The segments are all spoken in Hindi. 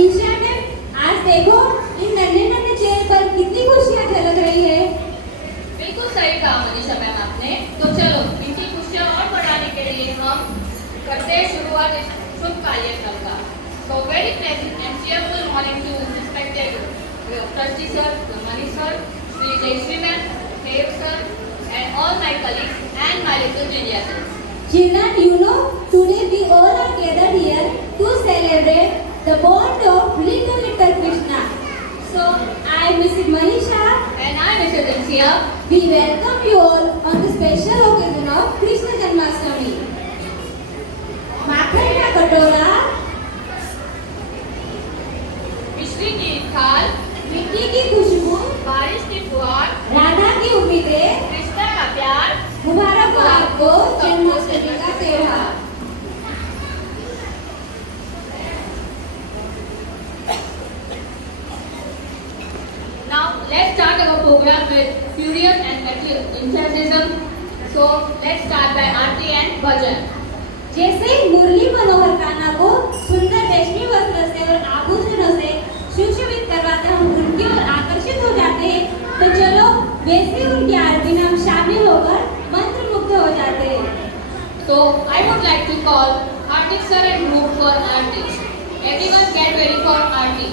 इंस्टा में आज देखो इन नन्हे नन्हे चेहरे पर कितनी खुशियाँ झलक रही है। बिल्कुल सही कहा मनीषा मैम आपने। तो चलो इनकी खुशियाँ और बढ़ाने के लिए हम करते हैं शुरुआत इस शुभ कार्यक्रम का। So very pleasant and cheerful morning to respected trustee sir, Manish sir, Sri Jayashree ma'am, Dev sir, and all my colleagues and my little geniuses. Children, you know, today we all are gathered here to celebrate the born of little Krishna. So, I, Mrs. Manisha, And I, Mr. Dinsia, we welcome you all on the special occasion of Krishna Janmashtami. माखन का कटोरा, मिश्री की थाल, मिट्टी की खुशबू, बारिश की फुहार, राधा की उम्मीदें, कृष्णा का प्यार, मुबारक हो आपको जन्माष्टमी का त्योहार। Now let's start our program with furious and enthusiasm. So let's start by Aarti and Bhajan. जैसे मुरली मनोहर कान्हा को सुंदर रेशमी वस्त्र से और आभूषणों से सुशोभित करवाते हम उनकी ओर आकर्षित हो जाते हैं, तो चलो वैसे ही उनकी आरती में हम शामिल होकर मंत्रमुग्ध हो जाते हैं। So I would like to call Hardik sir and group for Aarti. Everyone get ready for Aarti.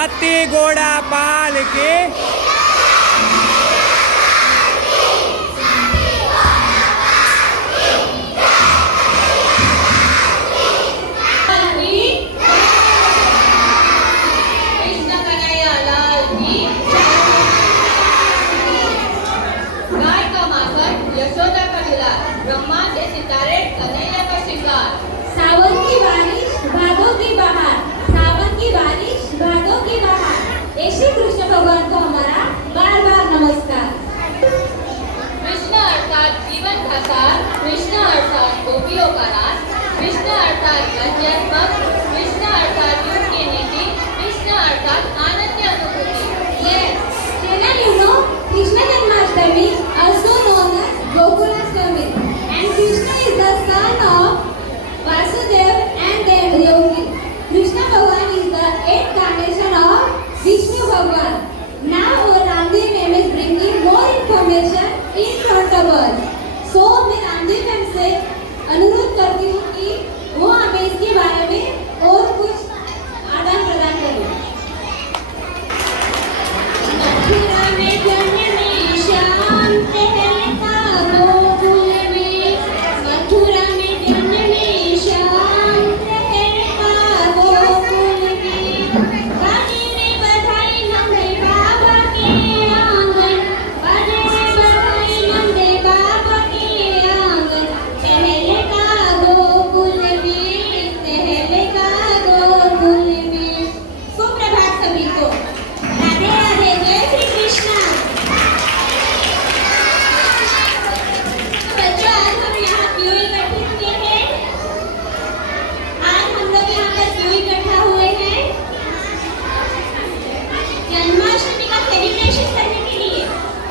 हाथी घोड़ा पाल के कृष्ण कन्हैया लाल की गाय का माखन यशोदा का दुलार ब्रह्मा के सितारे कन्हैया का श्रृंगार सावन की बारिश भादों की बहार, सावन की बारिश भादों की बहार। ऐसे कृष्ण भगवान को हमारा बार बार नमस्कार। कृष्ण अर्थात जीवन का सार कृष्ण अर्थात गोपियों का रास कृष्ण अर्थात अध्यात्मक कृष्ण अर्थात युग की नीति कृष्ण अर्थात आनंद अनुभूति Yes, Chennai, you know, Krishna Janmashtami, also known as Gokulashtami, and Krishna is the son of Vasudev and Devaki. Krishna Bhagwan is the incarnation of Vishnu Bhagwan. Now our Ramdev ma'am is bringing more information in front of us. So मैं रामदेव मैम से अनुरोध करती हूँ कि वो हमें इसके बारे में और कुछ आदान प्रदान करें। मथुरा में जन्मी श्याम कहलता गोकुल में, मथुरा में जन्मी श्याम कहलता गोकुल में। बाजे रे बधाई नंदे बाबा के आंगन, बाजे रे बधाई नंदे बाबा के आंगन। कहलता गोकुल में, कहलता गोकुल में। सुप्रभात सभी को। राधे राधे, जय श्री कृष्णा। बच्चों, आज हम यहाँ क्यों इकट्ठे हुए हैं? आज हम लोग यहाँ पर क्यों इकट्ठा हुए हैं? जन्माष्टमी का सेलिब्रेशन करने के लिए।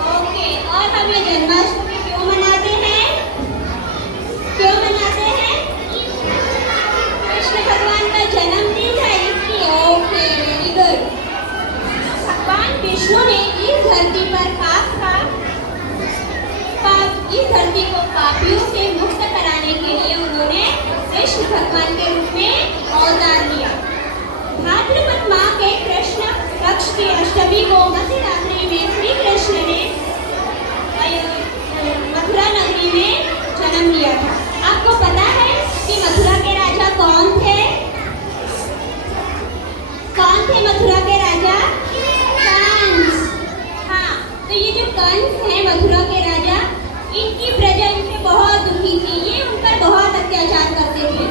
ओके, और हम ये जन्माष्टमी क्यों मनाते हैं? क्यों मनाते हैं? कृष्ण भगवान का जन्मदिन है इसलिए। Okay, very good. भगवान विष्णु ने इस धरती पर इस धरती को पापियों से मुक्त कराने के लिए उन्होंने कृष्ण भगवान के रूप में अवतार लिया। भाद्रपद माह के कृष्ण पक्ष की अष्टमी को मध्य रात्रि में श्री कृष्ण ने मथुरा नगरी में जन्म लिया था। आपको पता है कि मथुरा के राजा कौन थे? कौन थे मथुरा के राजा? कंस। हाँ, तो ये जो कंस हैं मथुरा के राजा, इनकी प्रजा इनसे बहुत दुखी थी। ये उन पर बहुत अत्याचार करते थे।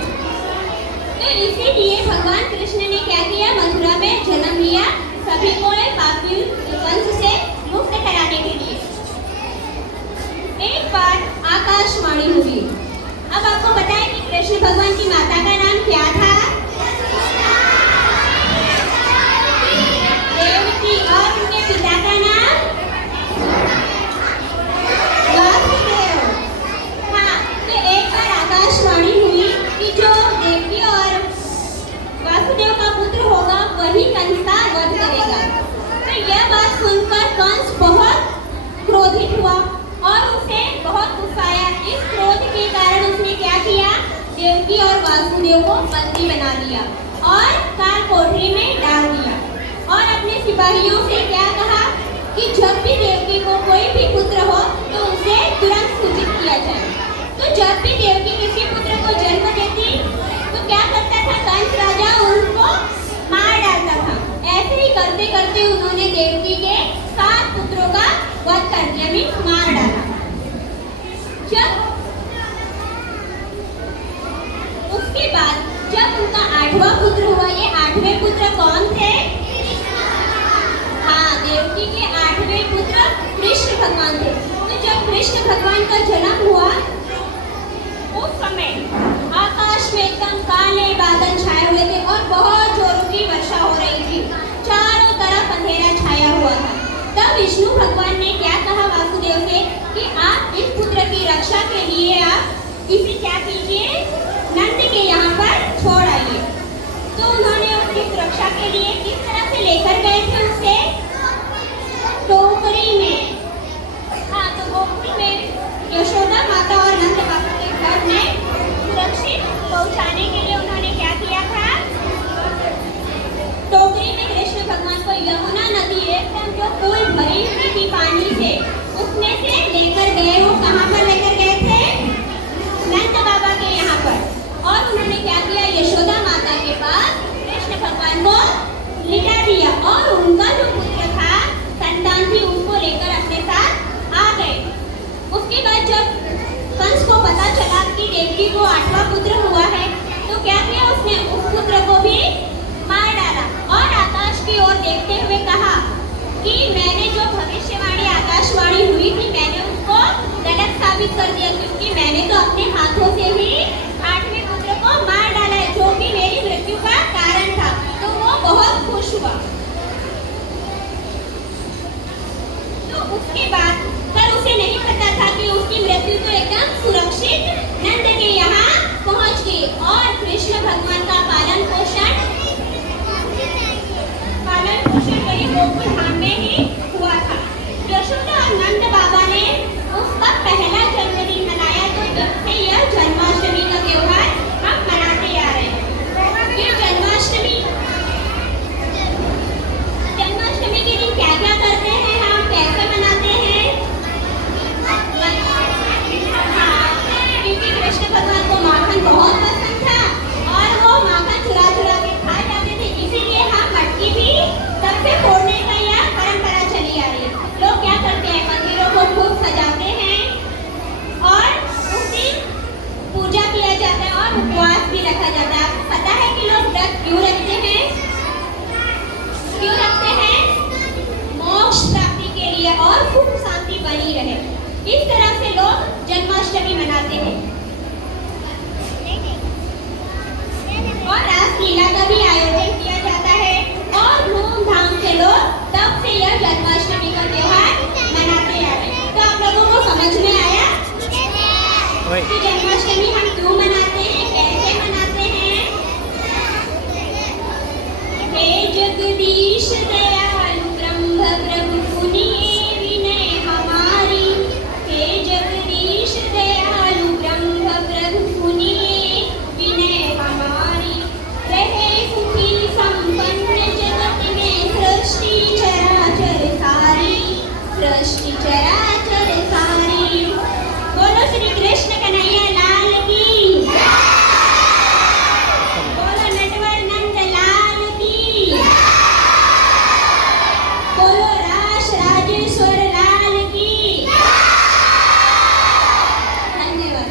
तो इसीलिए भगवान कृष्ण ने क्या किया? मथुरा में जन्म लिया, सभी को पापी कंस से मुक्त कराने के लिए। एक बार आकाशवाणी हुई। अब आपको पता है कि कृष्ण भगवान की माता का नाम क्या था? देवकी। और उनके पिता का नाम वासुदेव। हाँ, तो एक बार आकाशवाणी हुई कि जो देवकी और वासुदेव का पुत्र होगा वही कंस का वध करेगा। तो यह बात सुनकर कंस बहुत क्रोधित हुआ और उसे बहुत गुस्सा आया। इस क्रोध के कारण उसने क्या किया? देवकी और वासुदेव को बंदी बना लिया और काल कोठरी में डाल दिया। और अपने सिपाहियों से क्या कहा कि जब भी देवकी को कोई भी पुत्र हो तो उसे तुरंत सूचित किया जाए। तो जब भी देवकी किसी पुत्र को जन्म देती तो क्या करता था? कंस राजा उनको मार डालता था। ऐसे ही करते करते उन्होंने देवकी के 7 पुत्रों का वध कर दिया, मीन्स मार डाला। उसके बाद जब उनका 8वां पुत्र हुआ, ये 8वें पुत्र कौन थे? हाँ, देवकी के 8वें पुत्र कृष्ण भगवान थे। तो जब कृष्ण भगवान का जन्म हुआ उस समय आकाश में एकदम काले बादल छाए हुए थे और बहुत जोरों की वर्षा हो रही थी। चारों तरफ अंधेरा छाया हुआ था। तब विष्णु भगवान ने क्या कहा वासुदेव से कि आप इस पुत्र की रक्षा के लिए आप इसे क्या कीजिए? नंद के यहाँ पर छोड़ आइए। तो उन्होंने उसकी सुरक्षा के लिए किस तरह से लेकर गए थे उसे? टोकरी में। हाँ, तो गोकुल में यशोदा माता और नंद बाबा के घर में सुरक्षित पहुंचाने के लिए उन्होंने क्या किया था? टोकरी में कृष्ण भगवान जगदीश दयालु ब्रह्म प्रभु सुनिए विनय हमारी। हे जगदीश दयालु ब्रह्म प्रभु सुनिए विनय हमारी। रहे सुखी संपन्न जगत में सृष्टि चराचर सारी, सृष्टि चराचर सारी। बोलो श्री कृष्ण कन्हैया लाल की, बोलो नटवर नंद लाल की, बोलो रास राजेश्वर लाल की। धन्यवाद।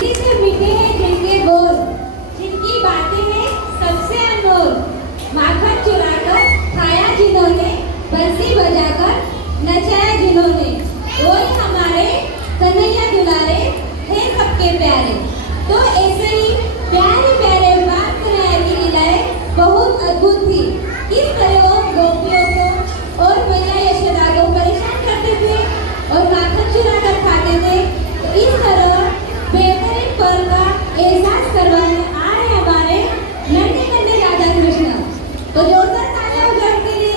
किसे मीठे हैं जिनके बोल, जिनकी बातें हैं सबसे अनमोल। माखन चुराकर खाया जिन्होंने, बंसी बजाकर नचाया जिन्होंने, वही हमारे कन्हैया दुलारे हैं सबके प्यारे। तो ऐसे ही प्यारे प्यारे बाल कन्हैया की लीलाएं बहुत अद्भुत थी। किस तरह वो गोपियों को और मैया यशोदा को परेशान करते थे और माखन चुरा कर खाते थे। तो इस तरह बेहतरीन पल का एहसास करवाने आ रहे हमारे नन्हे नन्हे राधा कृष्ण। तो जोरदार तालियां उनके लिए।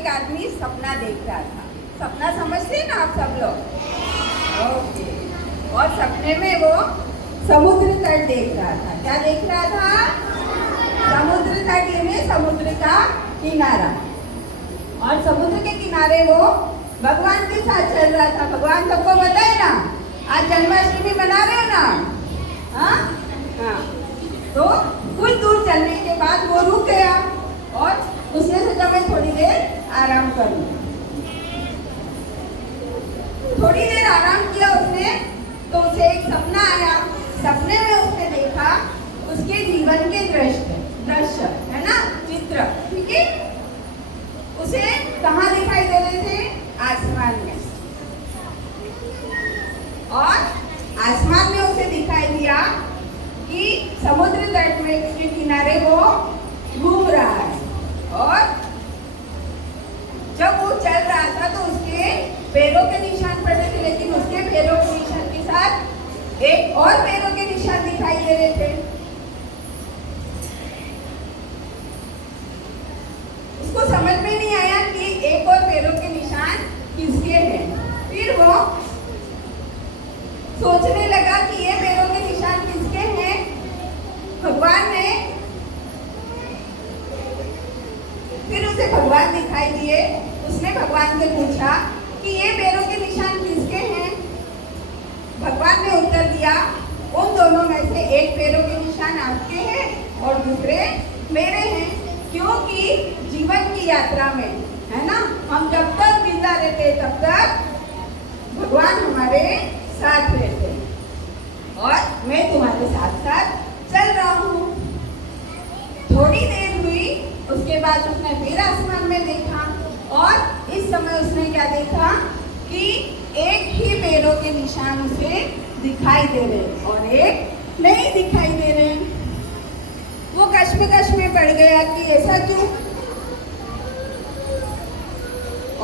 एक आदमी सपना देख रहा था। सपना समझते हैं ना आप सब लोग? ओके। और सपने में वो समुद्र तट देख रहा था। क्या देख रहा था? समुद्र तट यानी समुद्र का किनारा। और समुद्र के किनारे वो भगवान के साथ चल रहा था। भगवान सबको बताए ना, आज जन्माष्टमी मना रहे हो ना? हाँ हाँ। तो कुछ दूर चलने के बाद वो रुक गया और उसने सोचा मैं थोड़ी देर आराम करूं। थोड़ी देर आराम किया उसने, तो उसे एक सपना आया। सपने में उसने देखा उसके जीवन के दृश्य है ना, चित्र, ठीक है। उसे कहाँ दिखाई दे रहे थे? आसमान में। और आसमान में उसे दिखाई दिया कि समुद्र तट में के किनारे वो घूम रहा है। और जब वो चल रहा था तो उसके पैरों के निशान पड़े थे, लेकिन उसके पैरों के निशान के साथ एक और पैरों के निशान दिखाई दे रहे थे। उसको समझ में नहीं आया कि एक और पैरों के निशान किसके हैं। फिर वो सोचने लगा कि ये पैरों के निशान किसके हैं। भगवान ने फिर उसे भगवान दिखाई दिए। उसने भगवान से पूछा कि ये पैरों के निशान किसके हैं। भगवान ने उत्तर दिया, उन दोनों में से एक पैरों के निशान आपके हैं और दूसरे मेरे हैं। क्योंकि जीवन की यात्रा में, है ना, हम जब तक जिंदा रहते तब तक भगवान हमारे साथ रहते और मैं तुम्हारे साथ साथ चल रहा हूँ। थोड़ी देर हुई, उसके बाद उसने फिर आसमान में देखा और इस समय उसने क्या देखा कि एक ही पैरों के निशान उसे दिखाई दे रहे और एक नहीं दिखाई दे रहे। वो कश्मकश में पड़ गया कि ऐसा क्यों।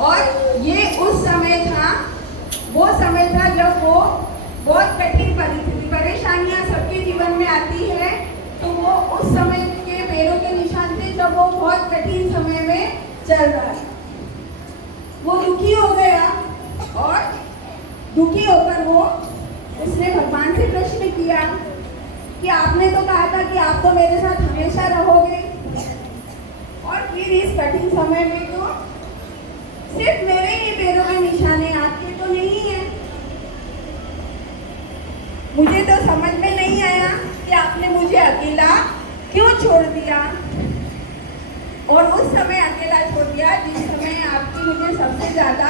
और ये उस समय था, वो समय था जब वो बहुत कठिन परेशानियां सबके जीवन में आती है। तो वो उस समय के पैरों के निशान थे जब वो बहुत कठिन समय में चल रहा है। वो दुखी हो गया और दुखी होकर वो उसने भगवान से प्रश्न किया कि आपने तो कहा था कि आप तो मेरे साथ हमेशा रहोगे, और फिर इस कठिन समय में तो सिर्फ मेरे ही पैरों में निशान है, आपके तो नहीं है। मुझे तो समझ में नहीं आया कि आपने मुझे अकेला क्यों छोड़ दिया। और उस समय अकेला छोड़ दिया जिस समय आपकी मुझे सबसे ज्यादा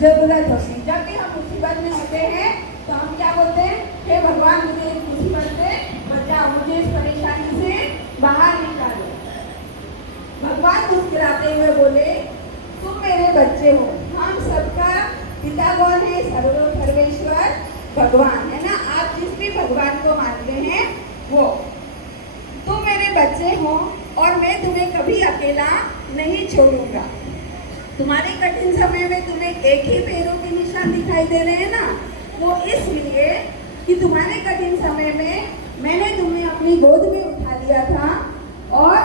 जरूरत होती। जब भी हम मुसीबत में होते हैं तो हम क्या बोलते हैं, हे भगवान मुझे इस मुसीबत से बचाओ, मुझे इस परेशानी से बाहर निकालो। भगवान मुस्कुराते हुए बोले, तुम मेरे बच्चे हो। हम सबका पिता कौन है? सर्वेश्वर भगवान, है ना। आप जिस भी भगवान को मानते हैं वो, तुम मेरे बच्चे हो और मैं तुम्हें कभी अकेला नहीं छोड़ूंगा। तुम्हारे कठिन समय में तुम्हें एक ही पैरों के निशान दिखाई दे रहे हैं ना, वो इसलिए कि तुम्हारे कठिन समय में मैंने तुम्हें अपनी गोद में उठा लिया था और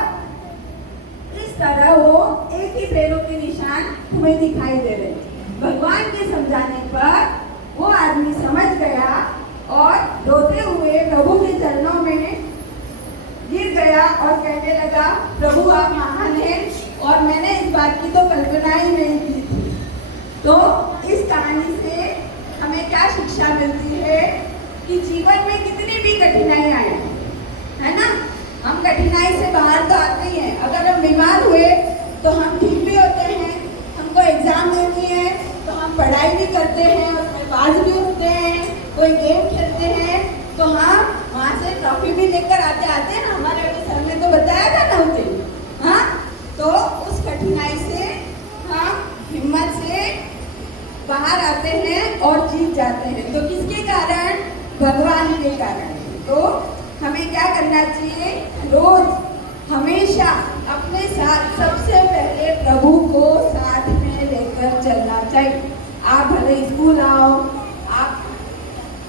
इस तरह वो एक ही पैरों के निशान तुम्हें दिखाई दे रहे। भगवान के समझाने पर वो आदमी समझ गया और रोते हुए प्रभु के चरणों में गिर गया और कहने लगा, प्रभु आप महान हैं और मैंने इस बात की तो कल्पना ही नहीं की थी। तो इस कहानी से हमें क्या शिक्षा मिलती है कि जीवन में कितनी भी कठिनाई आए, है ना, हम कठिनाई से बाहर तो आते ही हैं। अगर हम बीमार हुए तो हम ठीक भी होते हैं, हमको एग्जाम देनी है तो हम पढ़ाई भी करते हैं, उसमें पास भी होते हैं, कोई गेम खेलते हैं तो हम वहाँ से ट्रॉफी भी लेकर आते हैं ना। हमारे अभी सर ने तो बताया था ना उसे, हाँ। तो उस कठिनाई से हम हिम्मत से बाहर आते हैं और जीत जाते हैं। तो किसके कारण? भगवान के कारण। तो हमें क्या करना चाहिए? रोज हमेशा अपने साथ सबसे पहले प्रभु को साथ में लेकर चलना चाहिए। आप भले स्कूल आओ, आप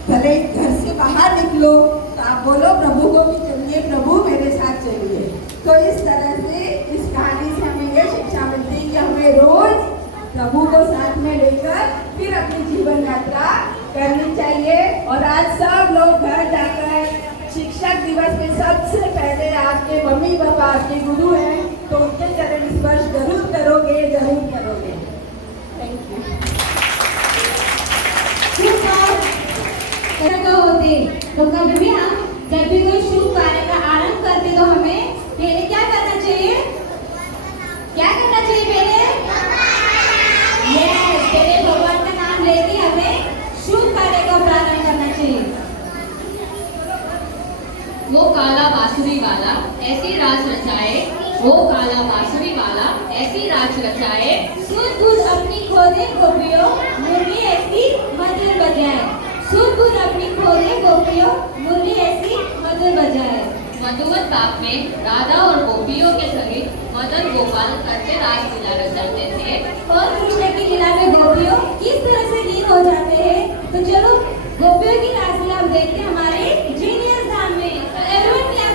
भले घर से बाहर निकलो, तो आप बोलो प्रभु को भी चलिए, प्रभु मेरे साथ चलिए। तो इस तरह से इस कहानी से हमें ये शिक्षा मिलती है कि हमें रोज प्रभु को साथ में लेकर फिर अपनी जीवन यात्रा करनी चाहिए। और आज सब लोग घर जाकर शिक्षक दिवस में सबसे पहले आपके मम्मी पापा आपके गुरु हैं तो उनके चरण स्पर्श जरूर करोगे, जरूर करोगे। Thank you. शुभ कार्य का होते तो कभी भी हम जब भी कोई शुभ कार्य का आरंभ करते तो हमें पहले क्या करना चाहिए? क्या करना चाहिए पहले? यस, पहले भगवान का नाम लेके हमें शुभ कार्य का प्रारंभ करना चाहिए। वो काला बांसुरी वाला ऐसी रास रचाए, वो काला बांसुरी वाला ऐसी रास रचाए, सूद बूद अपनी खोदे गोपियों मुरली ऐसी मधुर बजाए। सूद बूद अपनी खोदे गोपियों मुरली ऐसी मधुर बजाए। मधुवत बाप में राधा और गोपियों के सहित मदन गोपाल करते रास लीला रचाते थे। और कृष्ण की लीला में गोपियों किस तरह से लीन हो जाते हैं तो चलो गोपियों की रासलीला हम देखते हैं हमारे जीनियस धाम में। तो everyone clap.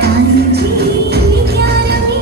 कांची विद्या रंगी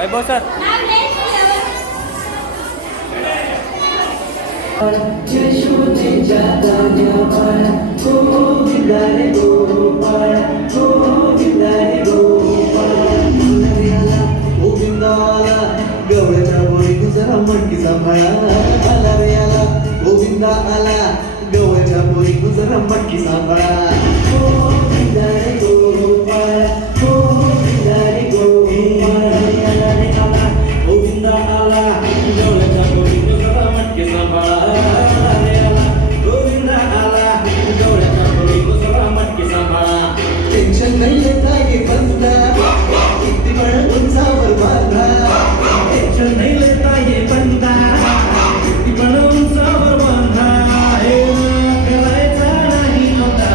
वैभव सर Now next level. गवळ्याच्या बोरीत जरा मटकी सांभाळा आला रे आला गोविंदा आला गवळ्याच्या बोरीत जरा मटकी सांभाळा गोविंदा रे गोपाळ गोविंदा रे गोपाळ आला रे आला गोविंदा आला गवळ्याच्या बोरीत जरा मटकी सांभाळा आला रे आला गोविंदा आला गवळ्याच्या बोरीत जरा मटकी सांभाळा टेन्शन नाही लेता ये बंदा किती बळ उंचावर बांधा टेन्शन नहीं लेता ये बंदा किती बळ उंचावर बांधा हे करायचा नाही नव्हता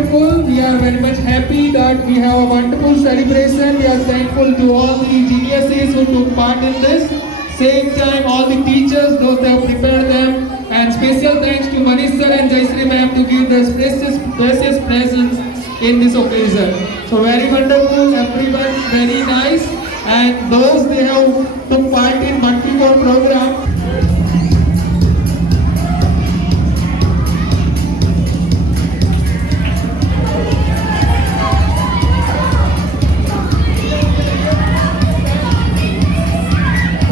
wonderful. We are very much happy that we have a wonderful celebration. We are thankful to all the geniuses who took part in this. Same time, all the teachers, those that have prepared them. And special thanks to Manish sir and Jaisri ma'am to give us precious presents in this occasion. So very wonderful, everyone, very nice. And those they have took part in multi-core program.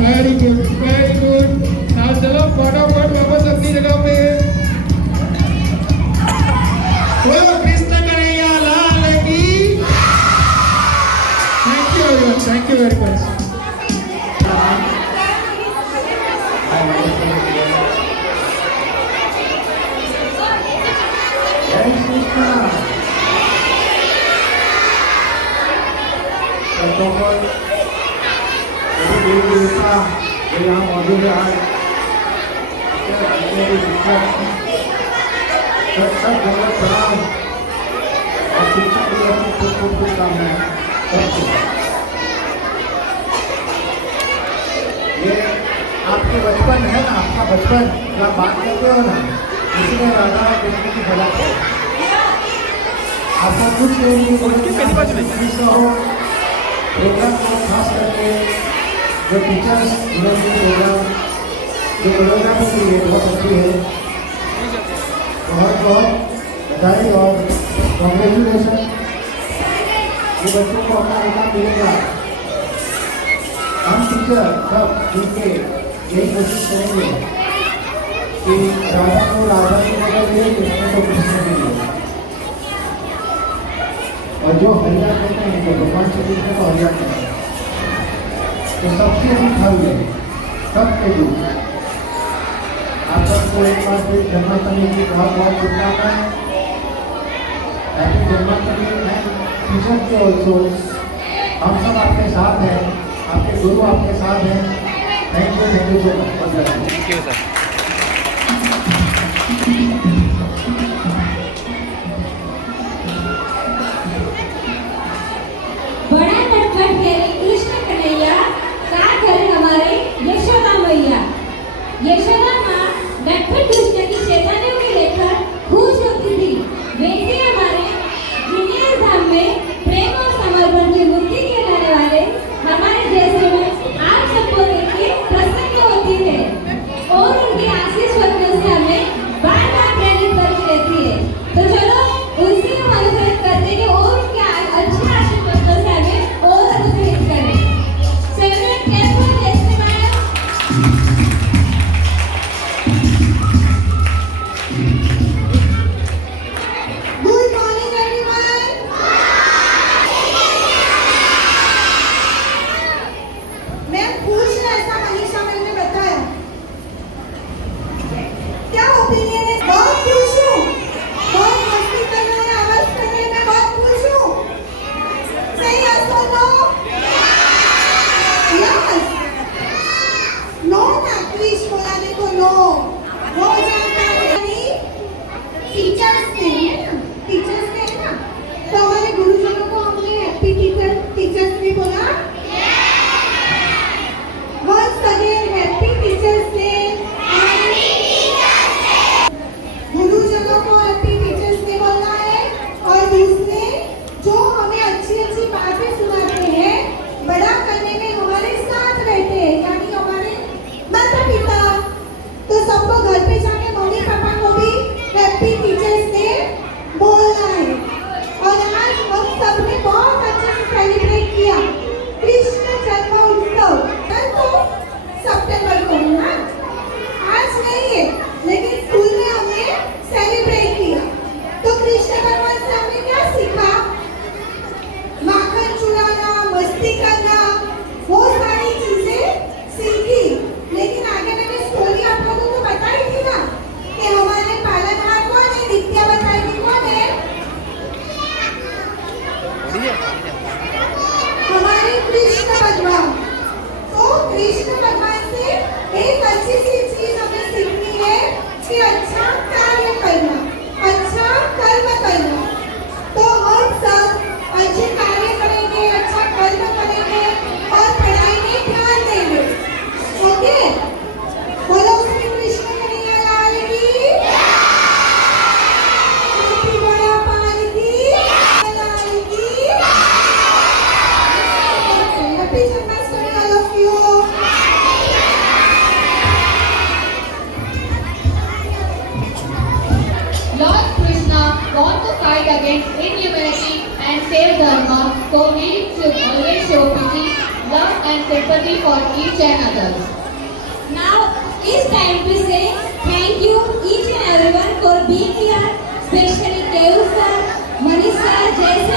Very good, very good. Now चलो फटाफट वापस अपनी जगह पे। बोलो कृष्ण कन्हैया लाल की। Thank you very much. Thank you very much. यहाँ मौजूद है आज सब गलत प्रणाम और शिक्षा की खूब कामना ये आपके बचपन है ना, आपका बचपन जो आप बात करते हो ना, इसमें राधा कृष्ण की झलक है। आपका कुछ नहीं प्रोग्राम को खास करके जो टीचर्स उन्होंने प्रोग्राम जो प्रोग्राम की है बहुत अच्छी है। बहुत बहुत बधाई और कॉन्ग्रेचुलेशन। ये बच्चों को अपना इनाम मिलेगा। हम टीचर सब मिलके यही कोशिश करेंगे कि राधा को राधा की जगह मिले, कृष्ण को कृष्ण की मिले। और जो हरिया कहते हैं तो भगवान श्री कृष्ण को हरिया कहते हैं। तो सबसे अधिक फल है सबके दूर। आप सबको एक बार फिर जन्माष्टमी की बहुत बहुत शुभकामनाएं। हैप्पी जन्माष्टमी एंड टीचर के ऑल्सो। हम सब आपके साथ हैं, आपके गुरु आपके साथ हैं। Thank you so much. Thank you sir. बड़ा नटखट खेले कृष्ण कन्हैया का करें हमारे यशोदा मैया। यशोदा माँ नटखट कृष्ण की चेतनियों के लेकर खुश होती थी। वैसे हमारे दुनिया धाम में प्रेम और समर्पण की मुक्ति के रहने वाले हमारे जैसे में आप सबको देखिए प्रसन्न होती है और उनकी आशीष वचनों से हमें बार बार प्रेरित करती रहती है। तो चलो उनसे हम अनुग्रहित करते हैं और उनके अच्छे आशीष वचनों से हमें और अनुग्रहित करें। सेवन कैसे जैसे गुड मॉर्निंग एवरीवन। मैं खुश हूँ ऐसा मनीषा मैम ने बताया। क्या ओपिनियन है? बहुत खुश हूँ। बहुत मस्ती करने में, आवाज करने में बहुत खुश हूँ। सही है तो नो? यस। नो ना प्लीज बोला देखो नो। हो जाता है नहीं। टीचर्स ने है ना, टीचर्स ने है ना, तो हमारे गुरुजनों को हमने हैप्पी टीचर्स ने बोला। Once again, happy Teachers Day. गुरुजनों को हैप्पी टीचर्स डे बोलना है। और दूसरे जो हमें अच्छी अच्छी बातें सुनाते हैं, बड़ा करने में हमारे साथ रहते हैं, यानी हमारे माता पिता। तो सबको घर पे जाके मम्मी पापा को भी हैप्पी टीचर्स डे बोलना है। और आज हम सबने बहुत अच्छे से सेलिब्रेट किया कृष्ण जन्म उत्सव। कल तो सितंबर को है ना, आज नहीं है, लेकिन स्कूल में हमने सेलिब्रेट किया। तो कृष्ण भगवान से हमने क्या सीखा? माखन चुराना, मस्ती करना, वो सारी चीजें सीखी। लेकिन आगे मैंने स्टोरी आप लोगों को बताई थी ना कि हमारे पालनहार कौन है, नित्या बताई थी कौन है? हमारे कृष्ण भगवान। तो कृष्ण भगवान से एक अच्छी सी चीज हमें सीखनी है कि अच्छा कार्य करना, अच्छा कर्म करना। fight against inhumanity and save Dharma, so we should always show pity, love and sympathy for each and others. Now it's time to say thank you each and everyone for being here, especially Kevu sir, Manish sir, Jay